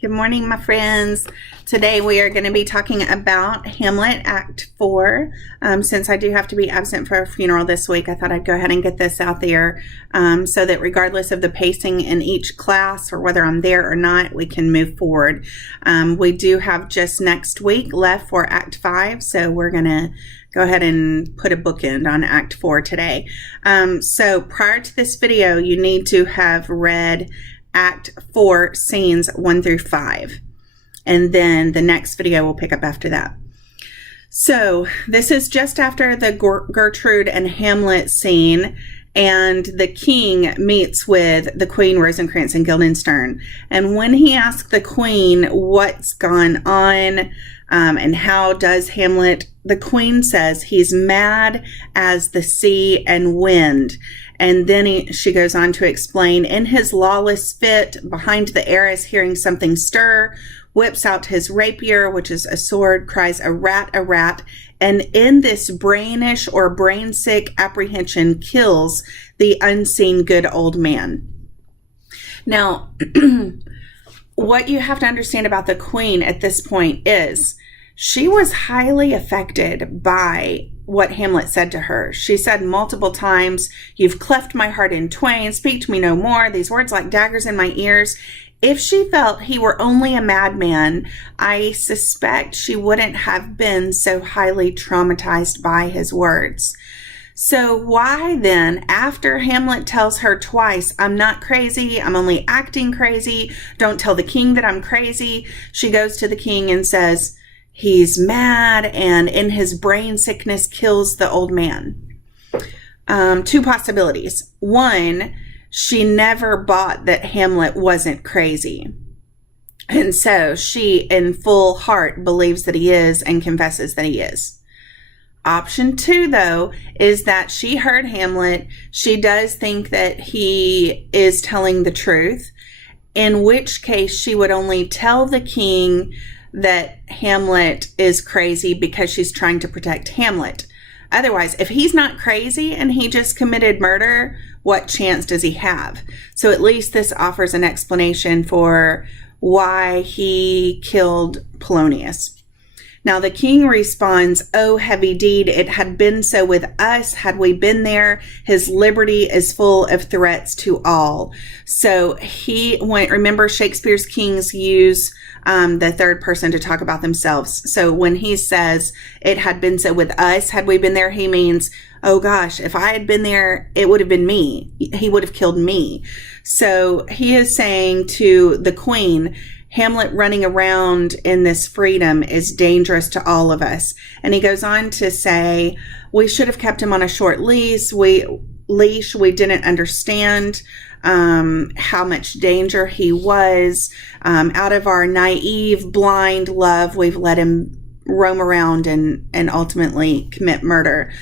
Good morning, my friends. Today we are going to be talking about Hamlet, Act 4. Since I do have to be absent for a funeral this week, I thought I'd go ahead and get this out there so that regardless of the pacing in each class or whether I'm there or not, we can move forward. We do have just next week left for Act 5, so we're going to go ahead and put a bookend on Act 4 today. So prior to this video, you need to have read Act 4, scenes 1 through 5. And then the next video will pick up after that. So this is just after the Gertrude and Hamlet scene, and the king meets with the Queen Rosencrantz and Guildenstern. And when he asks the Queen what's gone on and how does Hamlet, the Queen says he's mad as the sea and wind. And then she goes on to explain, in his lawless fit, behind the arras hearing something stir, whips out his rapier, which is a sword, cries, a rat, and in this brainish or brain-sick apprehension kills the unseen good old man. Now, what you have to understand about the Queen at this point is she was highly affected by what Hamlet said to her. She said multiple times, "You've cleft my heart in twain, speak to me no more," these words like daggers in my ears. If she felt he were only a madman, I suspect she wouldn't have been so highly traumatized by his words. So why then, after Hamlet tells her twice, "I'm not crazy, I'm only acting crazy, don't tell the king that I'm crazy," she goes to the king and says, he's mad and in his brain sickness kills the old man? Two possibilities. One, she never bought that Hamlet wasn't crazy. And so she, in full heart, believes that he is and confesses that he is. Option two, though, is that she heard Hamlet. She does think that he is telling the truth, in which case she would only tell the king that Hamlet is crazy because she's trying to protect Hamlet. Otherwise, if he's not crazy and he just committed murder, what chance does he have? So at least this offers an explanation for why he killed Polonius. Now the king responds, "Oh, heavy deed, it had been so with us had we been there. His liberty is full of threats to all." So remember Shakespeare's kings use the third person to talk about themselves. So when he says it had been so with us had we been there, he means, oh gosh, if I had been there, it would have been me. He would have killed me. So he is saying to the Queen, Hamlet running around in this freedom is dangerous to all of us. And he goes on to say, we should have kept him on a short leash. We didn't understand how much danger he was. Out of our naive, blind love, we've let him roam around and ultimately commit murder.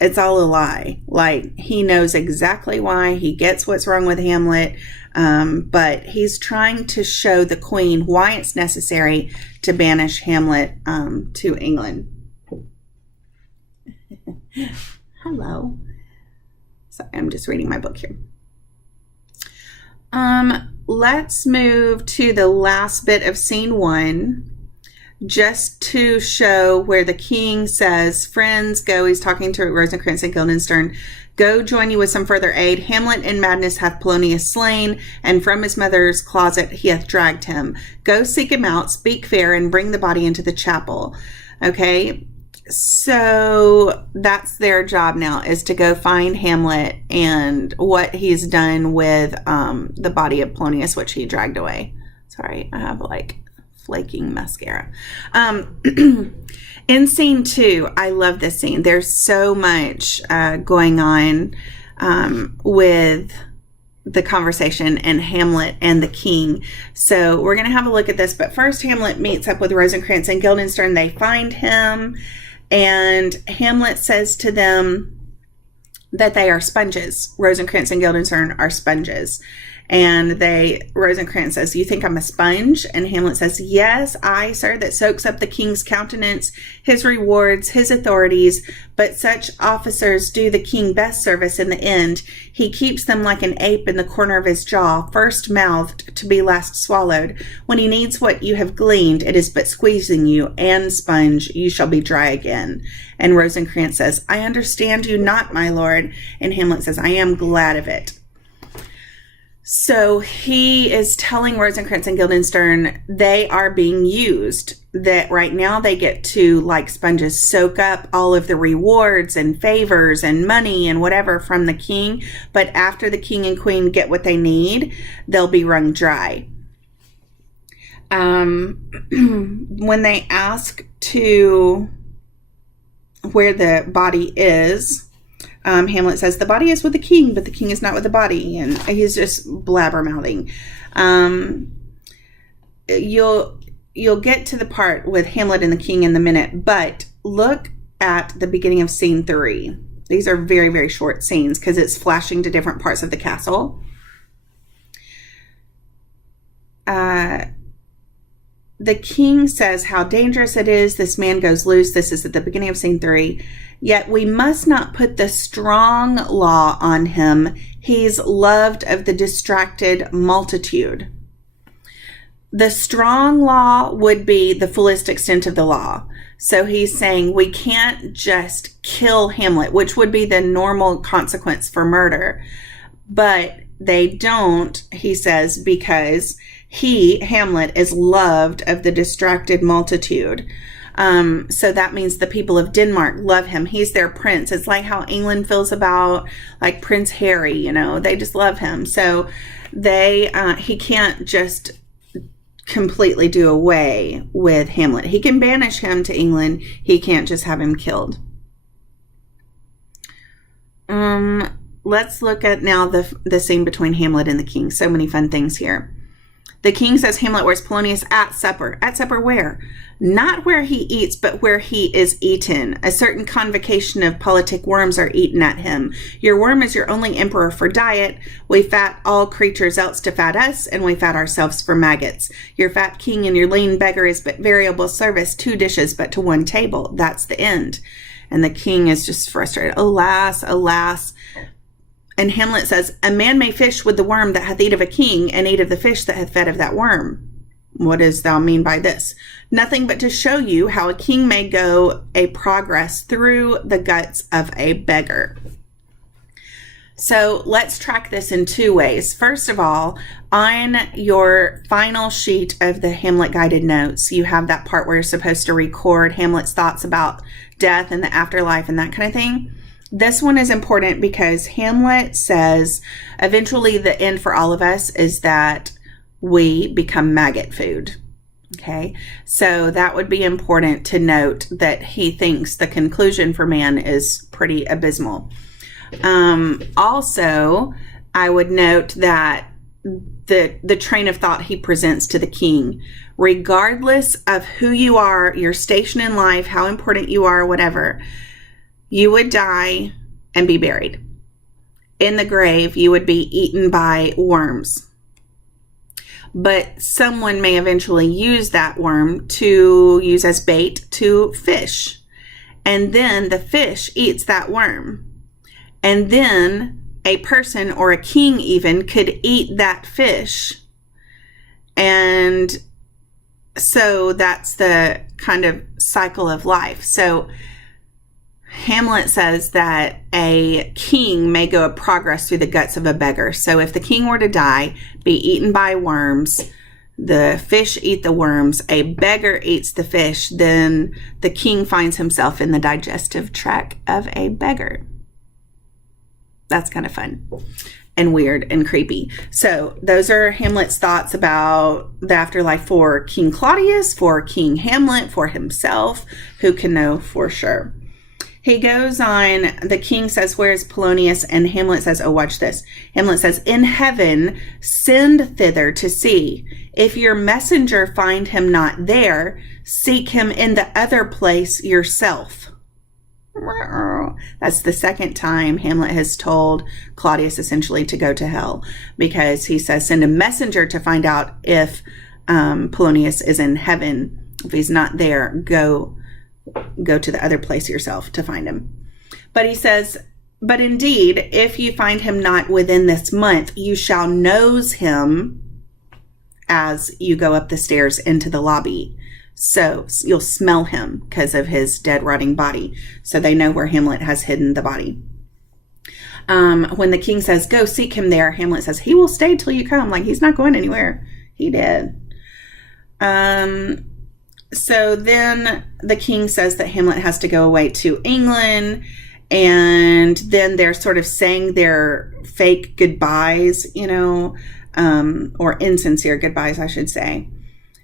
It's all a lie. Like, he knows exactly why. He gets what's wrong with Hamlet. But he's trying to show the Queen why it's necessary to banish Hamlet to England. Hello. Sorry, I'm just reading my book here. Let's move to the last bit of scene 1, just to show where the king says, friends, go. He's talking to Rosencrantz and Guildenstern. Go join you with some further aid. Hamlet in madness hath Polonius slain, and from his mother's closet he hath dragged him. Go seek him out, speak fair, and bring the body into the chapel. Okay, so that's their job now, is to go find Hamlet and what he's done with the body of Polonius, which he dragged away. Sorry, I have like flaking mascara. In scene 2, I love this scene. There's so much going on with the conversation and Hamlet and the king. So we're going to have a look at this. But first, Hamlet meets up with Rosencrantz and Guildenstern. They find him, and Hamlet says to them that they are sponges. Rosencrantz and Guildenstern are sponges. And Rosencrantz says, "You think I'm a sponge?" And Hamlet says, "Yes, I, sir, that soaks up the king's countenance, his rewards, his authorities. But such officers do the king best service in the end. He keeps them like an ape in the corner of his jaw, first mouthed to be last swallowed. When he needs what you have gleaned, it is but squeezing you, and, sponge, you shall be dry again." And Rosencrantz says, "I understand you not, my lord." And Hamlet says, "I am glad of it." So he is telling Rosencrantz and Guildenstern they are being used, that right now they get to, like sponges, soak up all of the rewards and favors and money and whatever from the king. But after the king and queen get what they need, they'll be wrung dry. When they ask to where the body is, Hamlet says, "The body is with the king, but the king is not with the body." And he's just blabbermouthing. You'll get to the part with Hamlet and the king in a minute, but look at the beginning of scene 3. These are very, very short scenes because it's flashing to different parts of the castle. The king says how dangerous it is. This man goes loose. This is at the beginning of scene 3. "Yet we must not put the strong law on him. He's loved of the distracted multitude." The strong law would be the fullest extent of the law. So he's saying we can't just kill Hamlet, which would be the normal consequence for murder. But they don't, he says, because Hamlet, is loved of the distracted multitude. So that means the people of Denmark love him. He's their prince. It's like how England feels about like Prince Harry, they just love him. So he can't just completely do away with Hamlet. He can banish him to England. He can't just have him killed. Let's look at now the scene between Hamlet and the king. So many fun things here. The king says, "Hamlet, where's Polonius at supper?" At supper where? Not where he eats, but where he is eaten. A certain convocation of politic worms are eaten at him. Your worm is your only emperor for diet. We fat all creatures else to fat us, and we fat ourselves for maggots. Your fat king and your lean beggar is but variable service, 2 dishes, but to 1 table. That's the end. And the king is just frustrated. Alas, alas. And Hamlet says, "A man may fish with the worm that hath eat of a king, and eat of the fish that hath fed of that worm." What does thou mean by this? "Nothing but to show you how a king may go a progress through the guts of a beggar." So let's track this in 2 ways. First of all, on your final sheet of the Hamlet guided notes, you have that part where you're supposed to record Hamlet's thoughts about death and the afterlife and that kind of thing. This one is important because Hamlet says eventually the end for all of us is that we become maggot food. Okay, so that would be important to note, that he thinks the conclusion for man is pretty abysmal. Also, I would note that the train of thought he presents to the king, regardless of who you are, your station in life, how important you are, whatever, you would die and be buried. In the grave, you would be eaten by worms. But someone may eventually use that worm to use as bait to fish. And then the fish eats that worm. And then a person or a king even could eat that fish. And so that's the kind of cycle of life. So Hamlet says that a king may go a progress through the guts of a beggar. So if the king were to die, be eaten by worms, the fish eat the worms, a beggar eats the fish, then the king finds himself in the digestive tract of a beggar. That's kind of fun and weird and creepy. So those are Hamlet's thoughts about the afterlife for King Claudius, for King Hamlet, for himself. Who can know for sure? He goes on, the king says, "Where is Polonius?" And Hamlet says, oh, watch this. Hamlet says, "In heaven, send thither to see. If your messenger find him not there, seek him in the other place yourself." That's the second time Hamlet has told Claudius essentially to go to hell, because he says, send a messenger to find out if Polonius is in heaven. If he's not there, go to the other place yourself to find him. But he says, but indeed, if you find him not within this month, you shall nose him as you go up the stairs into the lobby. So you'll smell him because of his dead, rotting body. So they know where Hamlet has hidden the body. When the king says, go seek him there, Hamlet says, he will stay till you come. Like, he's not going anywhere. He did. So then the king says that Hamlet has to go away to England. And then they're sort of saying their fake goodbyes, or insincere goodbyes, I should say.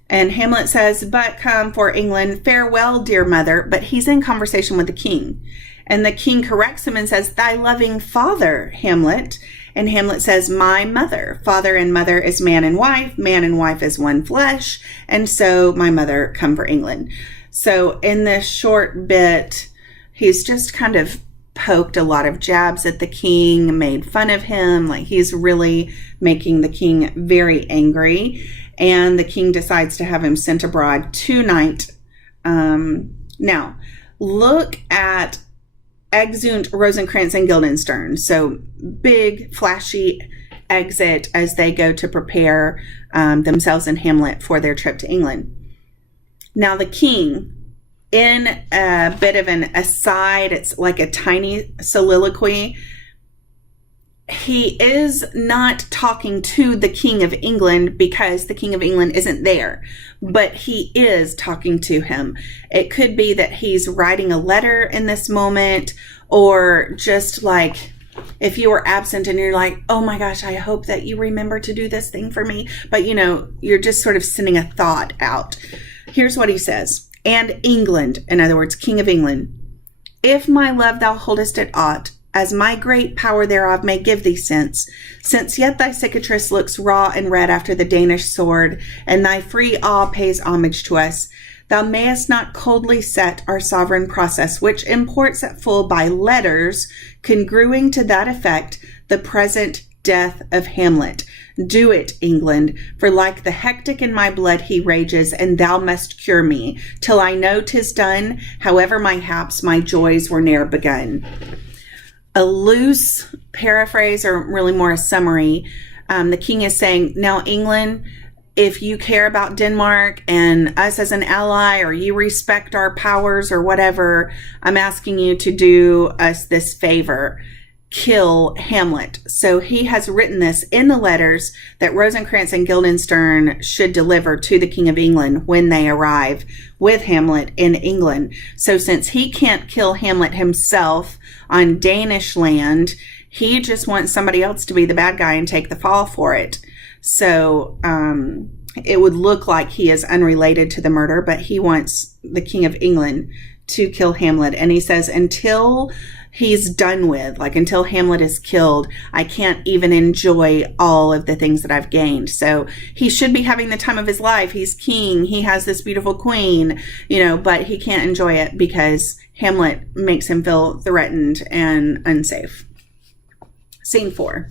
And Hamlet says, but come for England, farewell, dear mother. But he's in conversation with the king. And the king corrects him and says, thy loving father, Hamlet. And Hamlet says, my mother. Father and mother is man and wife is one flesh. And so my mother, come for England. So in this short bit, he's just kind of poked a lot of jabs at the king, made fun of him. Like, he's really making the king very angry. And the king decides to have him sent abroad tonight. Now, look at Exeunt, Rosencrantz, and Guildenstern. So big, flashy exit as they go to prepare themselves and Hamlet for their trip to England. Now, the king, in a bit of an aside, it's like a tiny soliloquy, he is not talking to the King of England because the King of England isn't there, but he is talking to him. It could be that he's writing a letter in this moment, or just like if you were absent and you're like, oh my gosh, I hope that you remember to do this thing for me. But you're just sort of sending a thought out. Here's what he says. And England, in other words, King of England, if my love thou holdest it aught, as my great power thereof may give thee sense, since yet thy cicatrice looks raw and red after the Danish sword, and thy free awe pays homage to us, thou mayest not coldly set our sovereign process, which imports at full by letters, congruing to that effect the present death of Hamlet. Do it, England, for like the hectic in my blood he rages, and thou must cure me, till I know 'tis done, however my haps, my joys were ne'er begun. A loose paraphrase, or really more a summary, the king is saying, now England, if you care about Denmark and us as an ally, or you respect our powers or whatever, I'm asking you to do us this favor. Kill Hamlet. So he has written this in the letters that Rosencrantz and Guildenstern should deliver to the King of England when they arrive with Hamlet in England. So since he can't kill Hamlet himself on Danish land, he just wants somebody else to be the bad guy and take the fall for it. So it would look like he is unrelated to the murder, but he wants the King of England to kill Hamlet. And he says, until he's done with, like until Hamlet is killed, I can't even enjoy all of the things that I've gained. So he should be having the time of his life. He's king. He has this beautiful queen, but he can't enjoy it because Hamlet makes him feel threatened and unsafe. Scene 4.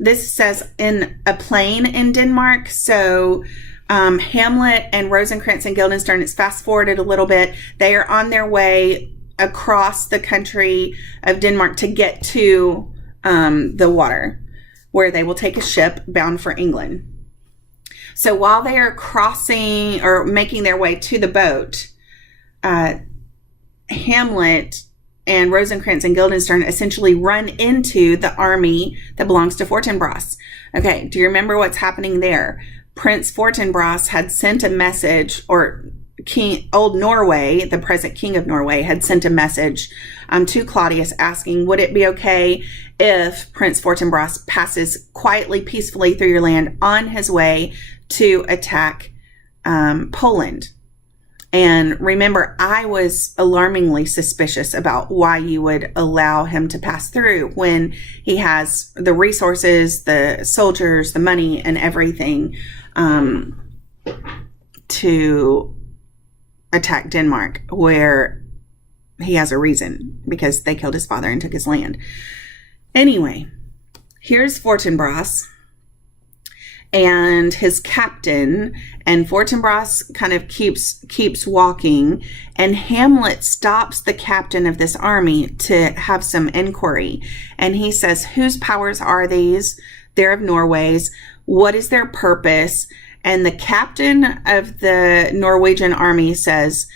This says in a plain in Denmark. So Hamlet and Rosencrantz and Guildenstern, it's fast forwarded a little bit. They are on their way across the country of Denmark to get to the water, where they will take a ship bound for England. So while they are crossing or making their way to the boat, Hamlet and Rosencrantz and Guildenstern essentially run into the army that belongs to Fortinbras. Okay, do you remember what's happening there? Prince Fortinbras had sent a message, or old Norway, the present king of Norway, had sent a message to Claudius asking, would it be okay if Prince Fortinbras passes quietly, peacefully through your land on his way to attack Poland? And remember, I was alarmingly suspicious about why you would allow him to pass through when he has the resources, the soldiers, the money, and everything to attack Denmark, where he has a reason, because they killed his father and took his land. Anyway, here's Fortinbras and his captain, and Fortinbras kind of keeps walking, and Hamlet stops the captain of this army to have some inquiry. And he says, whose powers are these? They're of Norway's. What is their purpose? And the captain of the Norwegian army says,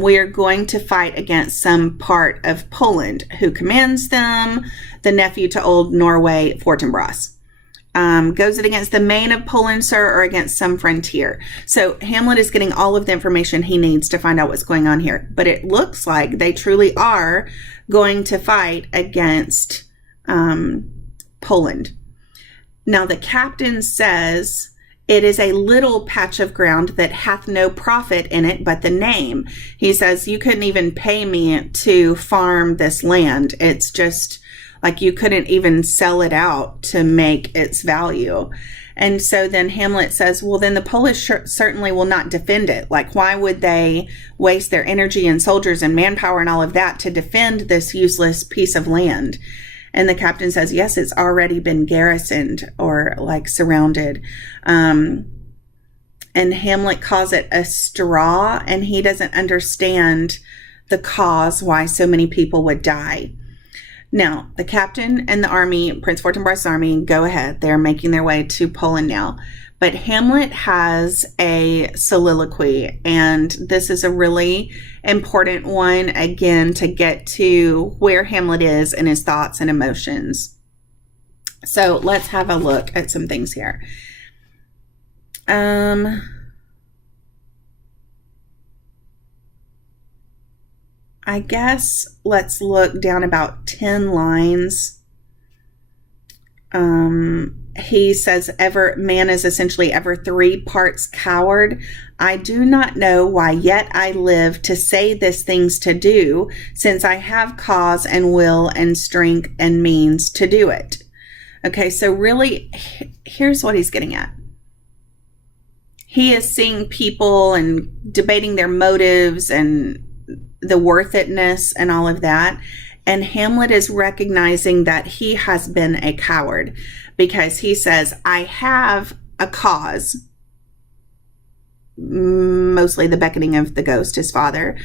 we are going to fight against some part of Poland. Who commands them? The nephew to old Norway, Fortinbras. Goes it against the main of Poland, sir, or against some frontier? So Hamlet is getting all of the information he needs to find out what's going on here. But it looks like they truly are going to fight against Poland. Now the captain says, it is a little patch of ground that hath no profit in it but the name. He says, you couldn't even pay me to farm this land. It's just like you couldn't even sell it out to make its value. And so then Hamlet says, well, then the Polish certainly will not defend it. Like, why would they waste their energy and soldiers and manpower and all of that to defend this useless piece of land? And the captain says, yes, it's already been garrisoned, or like surrounded. And Hamlet calls it a straw, and he doesn't understand the cause why so many people would die. Now, the captain and the army, Prince Fortinbras' army, go ahead. They're making their way to Poland now. But Hamlet has a soliloquy, and this is a really important one, again, to get to where Hamlet is in his thoughts and emotions. So let's have a look at some things here. I guess let's look down about 10 lines. He says, man is essentially ever 3 parts coward. I do not know why yet I live to say this things to do, since I have cause and will and strength and means to do it. Okay, so really, here's what he's getting at. He is seeing people and debating their motives and the worth itness and all of that. And Hamlet is recognizing that he has been a coward, because he says, I have a cause, mostly the beckoning of the ghost, his father,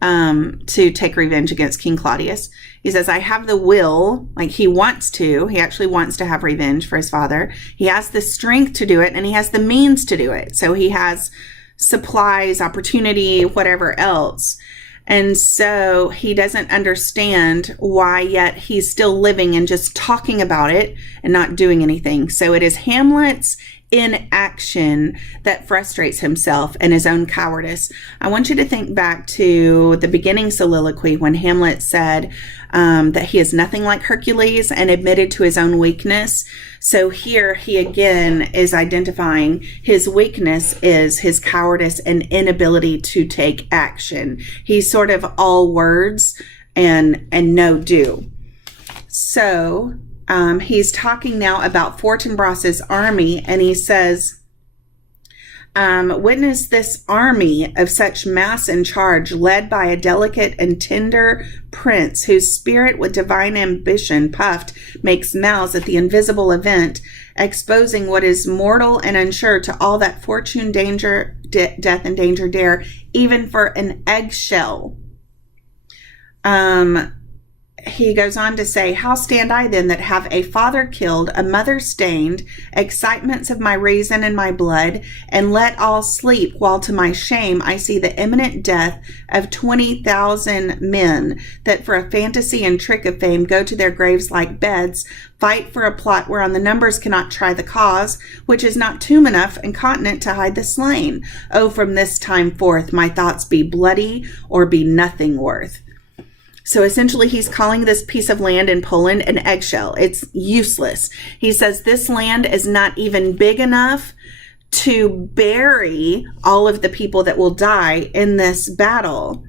to take revenge against King Claudius. He says, I have the will, like he actually wants to have revenge for his father. He has the strength to do it, and he has the means to do it. So he has supplies, opportunity, whatever else. And so he doesn't understand why yet he's still living and just talking about it and not doing anything. So it is Hamlet's inaction that frustrates himself and his own cowardice. I want you to think back to the beginning soliloquy when Hamlet said that he is nothing like Hercules and admitted to his own weakness. So here he again is identifying his weakness is his cowardice and inability to take action. He's sort of all words and no do. So he's talking now about Fortinbras' army, and he says, witness this army of such mass and charge, led by a delicate and tender prince, whose spirit with divine ambition puffed makes mouths at the invisible event, exposing what is mortal and unsure to all that fortune, danger, death, and danger dare, even for an eggshell. He goes on to say, how stand I then that have a father killed, a mother stained, excitements of my reason and my blood, and let all sleep, while to my shame I see the imminent death of 20,000 men, that for a fantasy and trick of fame go to their graves like beds, fight for a plot whereon the numbers cannot try the cause, which is not tomb enough and continent to hide the slain. Oh, from this time forth my thoughts be bloody or be nothing worth. So essentially he's calling this piece of land in Poland an eggshell. It's useless. He says this land is not even big enough to bury all of the people that will die in this battle.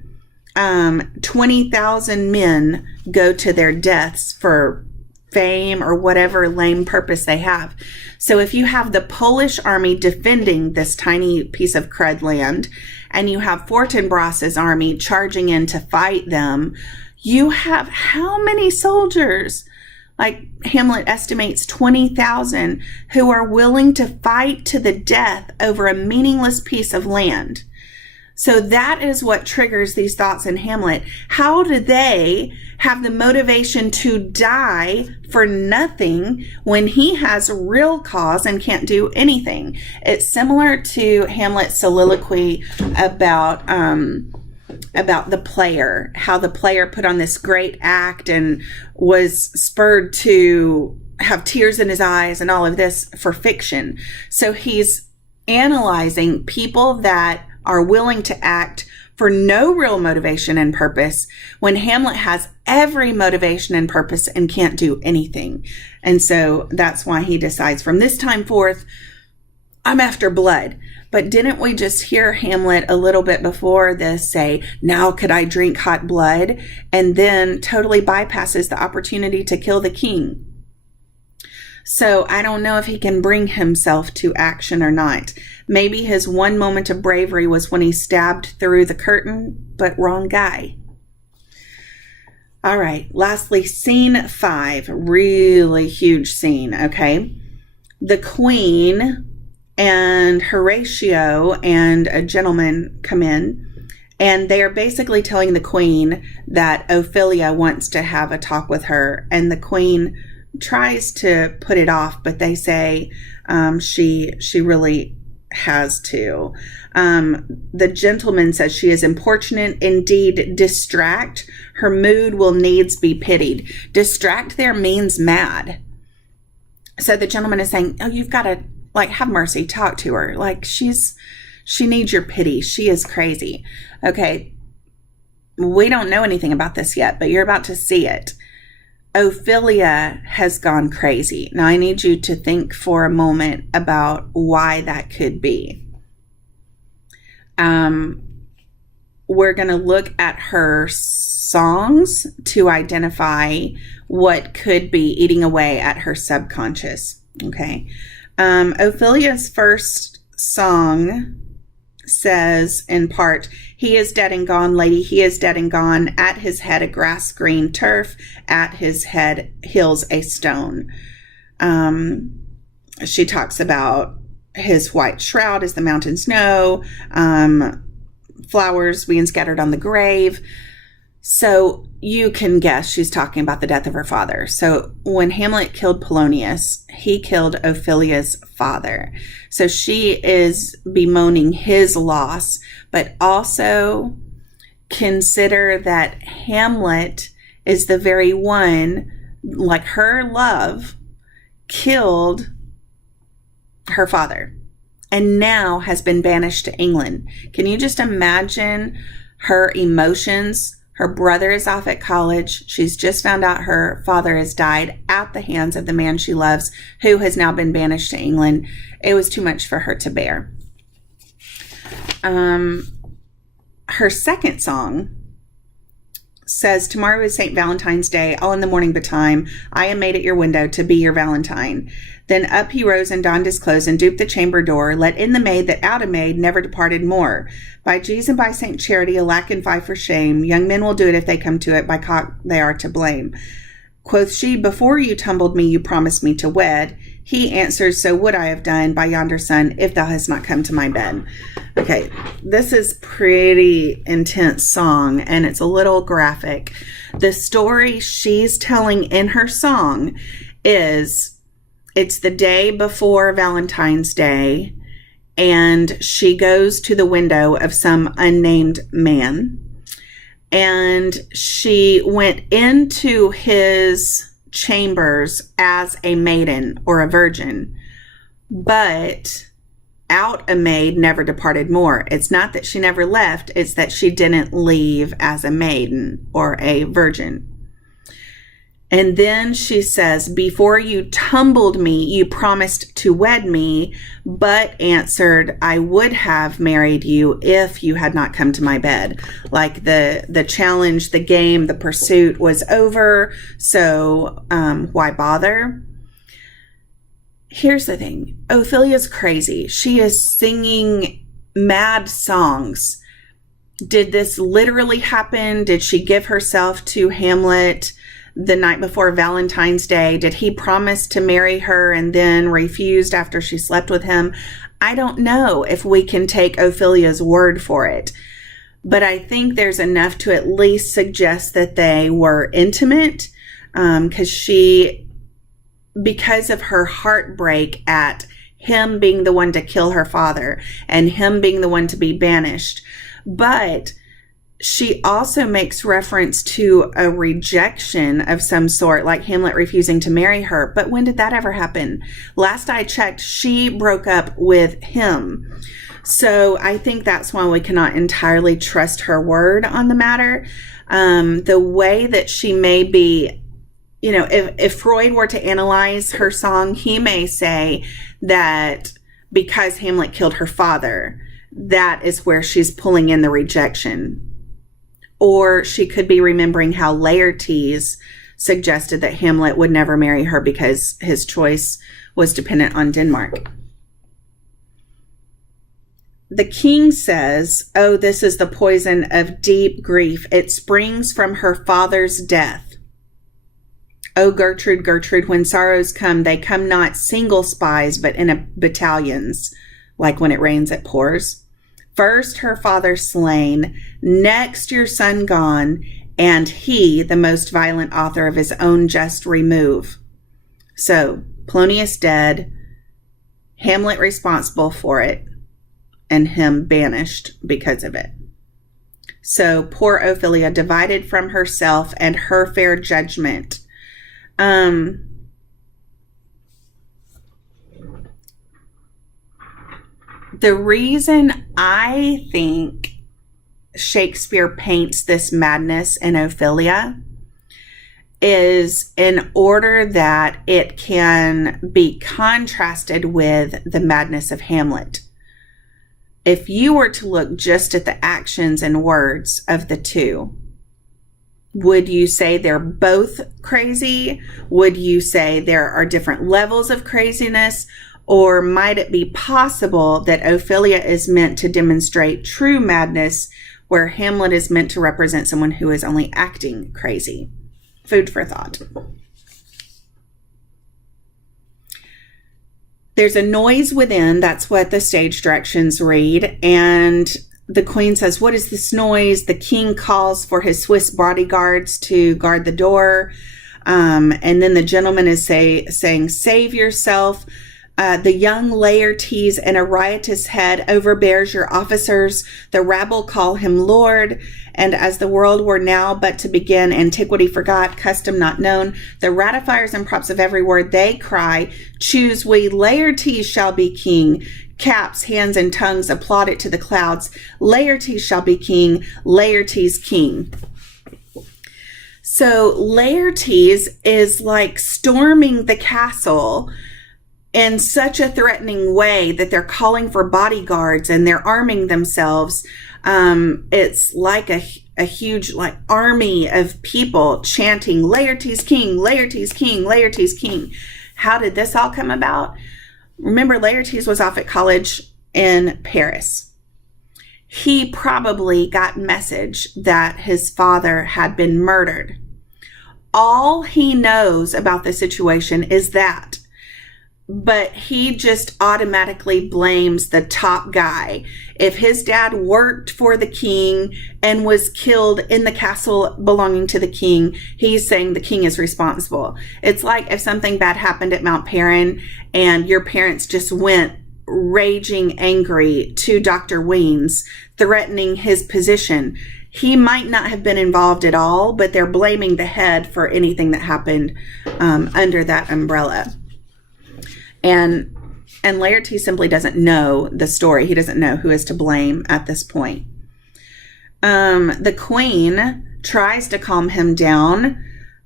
20,000 men go to their deaths for fame or whatever lame purpose they have. So if you have the Polish army defending this tiny piece of crud land, and you have Fortinbras's army charging in to fight them, you have how many soldiers? Like Hamlet estimates 20,000 who are willing to fight to the death over a meaningless piece of land. So that is what triggers these thoughts in Hamlet. How do they have the motivation to die for nothing when he has real cause and can't do anything? It's similar to Hamlet's soliloquy about the player, how the player put on this great act and was spurred to have tears in his eyes and all of this for fiction. So he's analyzing people that are willing to act for no real motivation and purpose when Hamlet has every motivation and purpose and can't do anything. And so that's why he decides from this time forth, I'm after blood. But didn't we just hear Hamlet a little bit before this say, now could I drink hot blood? And then totally bypasses the opportunity to kill the king. So I don't know if he can bring himself to action or not. Maybe his one moment of bravery was when he stabbed through the curtain, but wrong guy. All right. Lastly, scene 5, really huge scene. Okay. The queen and Horatio and a gentleman come in, and they are basically telling the queen that Ophelia wants to have a talk with her, and the queen tries to put it off, but they say she really has to. The gentleman says she is importunate, indeed distract. Her mood will needs be pitied. Distract there means mad. So the gentleman is saying, oh, you've got to have mercy, talk to her. She needs your pity. She is crazy. Okay. We don't know anything about this yet, but you're about to see it. Ophelia has gone crazy. Now I need you to think for a moment about why that could be. We're going to look at her songs to identify what could be eating away at her subconscious. Okay. Ophelia's first song says in part, he is dead and gone, lady, he is dead and gone. At his head a grass green turf, at his head hills a stone. She talks about his white shroud is the mountain snow, flowers being scattered on the grave. So you can guess she's talking about the death of her father. So when Hamlet killed Polonius, he killed Ophelia's father. So she is bemoaning his loss, but also consider that Hamlet is the very one, like her love, killed her father and now has been banished to England. Can you just imagine her emotions? Her brother is off at college. She's just found out her father has died at the hands of the man she loves, who has now been banished to England. It was too much for her to bear. Her second song says, tomorrow is St. Valentine's Day, all in the morning betime. I am made at your window to be your Valentine. Then up he rose and donned his clothes and duped the chamber door. Let in the maid that out a maid never departed more. By Jesu and by Saint Charity, alack and fie for shame. Young men will do it if they come to it. By cock they are to blame. Quoth she, before you tumbled me, you promised me to wed. He answers, so would I have done by yonder sun, if thou hast not come to my bed. Okay, this is pretty intense song, and it's a little graphic. The story she's telling in her song is, it's the day before Valentine's Day, and she goes to the window of some unnamed man, and she went into his chambers as a maiden or a virgin, but out a maid never departed more. It's not that she never left, it's that she didn't leave as a maiden or a virgin. And then she says, before you tumbled me, you promised to wed me, but answered, I would have married you if you had not come to my bed. Like the challenge, the game, the pursuit was over. So why bother? Here's the thing. Ophelia's crazy. She is singing mad songs. Did this literally happen? Did she give herself to Hamlet the night before Valentine's Day? Did he promise to marry her and then refused after she slept with him? I don't know if we can take Ophelia's word for it, but I think there's enough to at least suggest that they were intimate, because of her heartbreak at him being the one to kill her father and him being the one to be banished. But she also makes reference to a rejection of some sort, like Hamlet refusing to marry her. But when did that ever happen? Last I checked, she broke up with him. So I think that's why we cannot entirely trust her word on the matter. The way that she may be, if Freud were to analyze her song, he may say that because Hamlet killed her father, that is where she's pulling in the rejection. Or she could be remembering how Laertes suggested that Hamlet would never marry her because his choice was dependent on Denmark. The king says, oh, this is the poison of deep grief. It springs from her father's death. Oh, Gertrude, Gertrude, when sorrows come, they come not single spies, but in battalions, like when it rains, it pours. First her father slain, next your son gone, and he, the most violent author of his own just remove. So, Polonius dead, Hamlet responsible for it, and him banished because of it. So, poor Ophelia, divided from herself and her fair judgment. The reason I think Shakespeare paints this madness in Ophelia is in order that it can be contrasted with the madness of Hamlet. If you were to look just at the actions and words of the two, would you say they're both crazy? Would you say there are different levels of craziness? Or might it be possible that Ophelia is meant to demonstrate true madness, where Hamlet is meant to represent someone who is only acting crazy? Food for thought. There's a noise within. That's what the stage directions read. And the queen says, what is this noise? The king calls for his Swiss bodyguards to guard the door. And then the gentleman is saying, save yourself. The young Laertes and a riotous head overbears your officers. The rabble call him lord. And as the world were now but to begin, antiquity forgot, custom not known, the ratifiers and props of every word, they cry, choose we, Laertes shall be king. Caps, hands, and tongues applaud it to the clouds. Laertes shall be king, Laertes king. So Laertes is like storming the castle in such a threatening way that they're calling for bodyguards and they're arming themselves. It's like a huge army of people chanting, Laertes king, Laertes king, Laertes king. How did this all come about? Remember, Laertes was off at college in Paris. He probably got message that his father had been murdered. All he knows about the situation is that. But he just automatically blames the top guy. If his dad worked for the king and was killed in the castle belonging to the king, he's saying the king is responsible. It's like if something bad happened at Mount Perrin and your parents just went raging angry to Dr. Weens, threatening his position. He might not have been involved at all, but they're blaming the head for anything that happened under that umbrella. And Laertes simply doesn't know the story. He doesn't know who is to blame at this point. The queen tries to calm him down,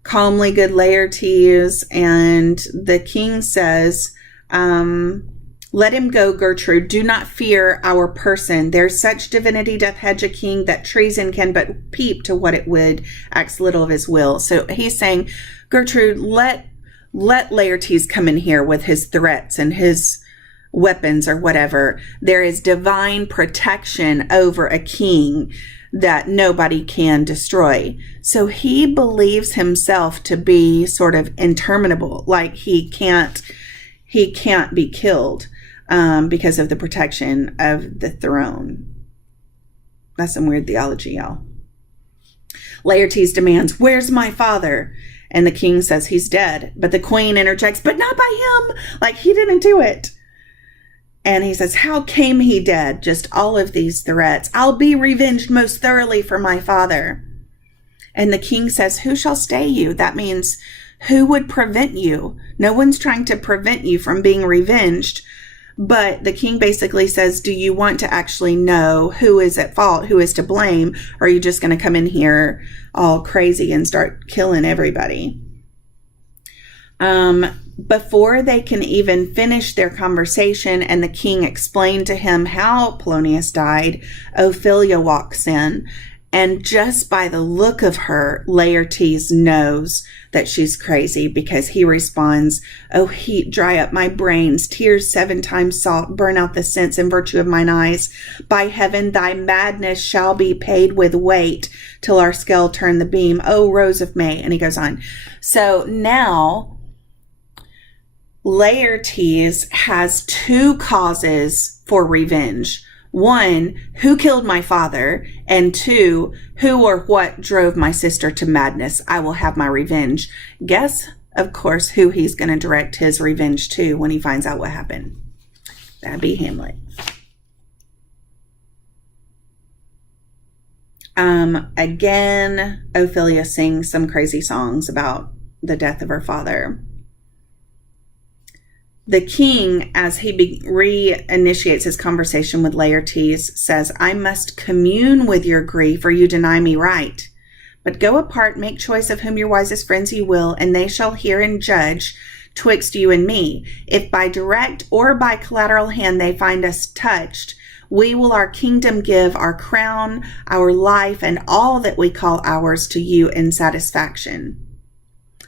calmly, good Laertes, and the king says, let him go, Gertrude. Do not fear our person. There's such divinity doth hedge a king that treason can but peep to what it would, acts little of his will. So he's saying, Gertrude, let Laertes come in here with his threats and his weapons or whatever. There is divine protection over a king that nobody can destroy. So he believes himself to be sort of interminable, like he can't be killed because of the protection of the throne. That's some weird theology, y'all. Laertes demands, where's my father? And the king says he's dead. But the queen interjects, but not by him. Like, he didn't do it. And he says, how came he dead? Just all of these threats. I'll be revenged most thoroughly for my father. And the king says, who shall stay you? That means, who would prevent you? No one's trying to prevent you from being revenged. But the king basically says, do you want to actually know who is at fault, who is to blame? Or are you just going to come in here all crazy and start killing everybody? Before they can even finish their conversation and the king explained to him how Polonius died, Ophelia walks in. And just by the look of her, Laertes knows that she's crazy, because he responds, oh, heat, dry up my brains, tears 7 times salt, burn out the sense and virtue of mine eyes. By heaven, thy madness shall be paid with weight till our scale turn the beam. Oh, Rose of May. And he goes on. So now Laertes has 2 causes for revenge. 1, who killed my father? And 2, who or what drove my sister to madness? I will have my revenge. Guess, of course, who he's going to direct his revenge to when he finds out what happened. That'd be Hamlet. Again, Ophelia sings some crazy songs about the death of her father. The king, as he reinitiates his conversation with Laertes, says, I must commune with your grief, or you deny me right. But go apart, make choice of whom your wisest friends you will, and they shall hear and judge twixt you and me. If by direct or by collateral hand they find us touched, we will our kingdom give, our crown, our life, and all that we call ours to you in satisfaction.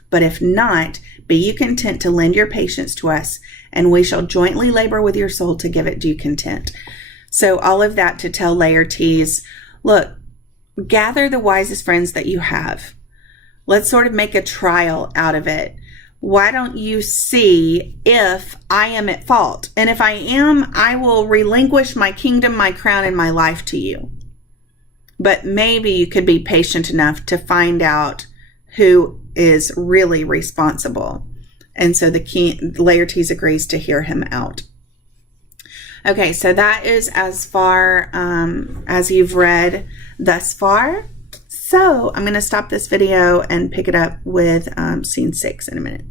But if not, be you content to lend your patience to us, and we shall jointly labor with your soul to give it due content. So all of that to tell Laertes, look, gather the wisest friends that you have. Let's sort of make a trial out of it. Why don't you see if I am at fault? And if I am, I will relinquish my kingdom, my crown, and my life to you. But maybe you could be patient enough to find out who is really responsible. And so the king, Laertes, agrees to hear him out. Okay, so that is as far as you've read thus far. So I'm going to stop this video and pick it up with scene 6 in a minute.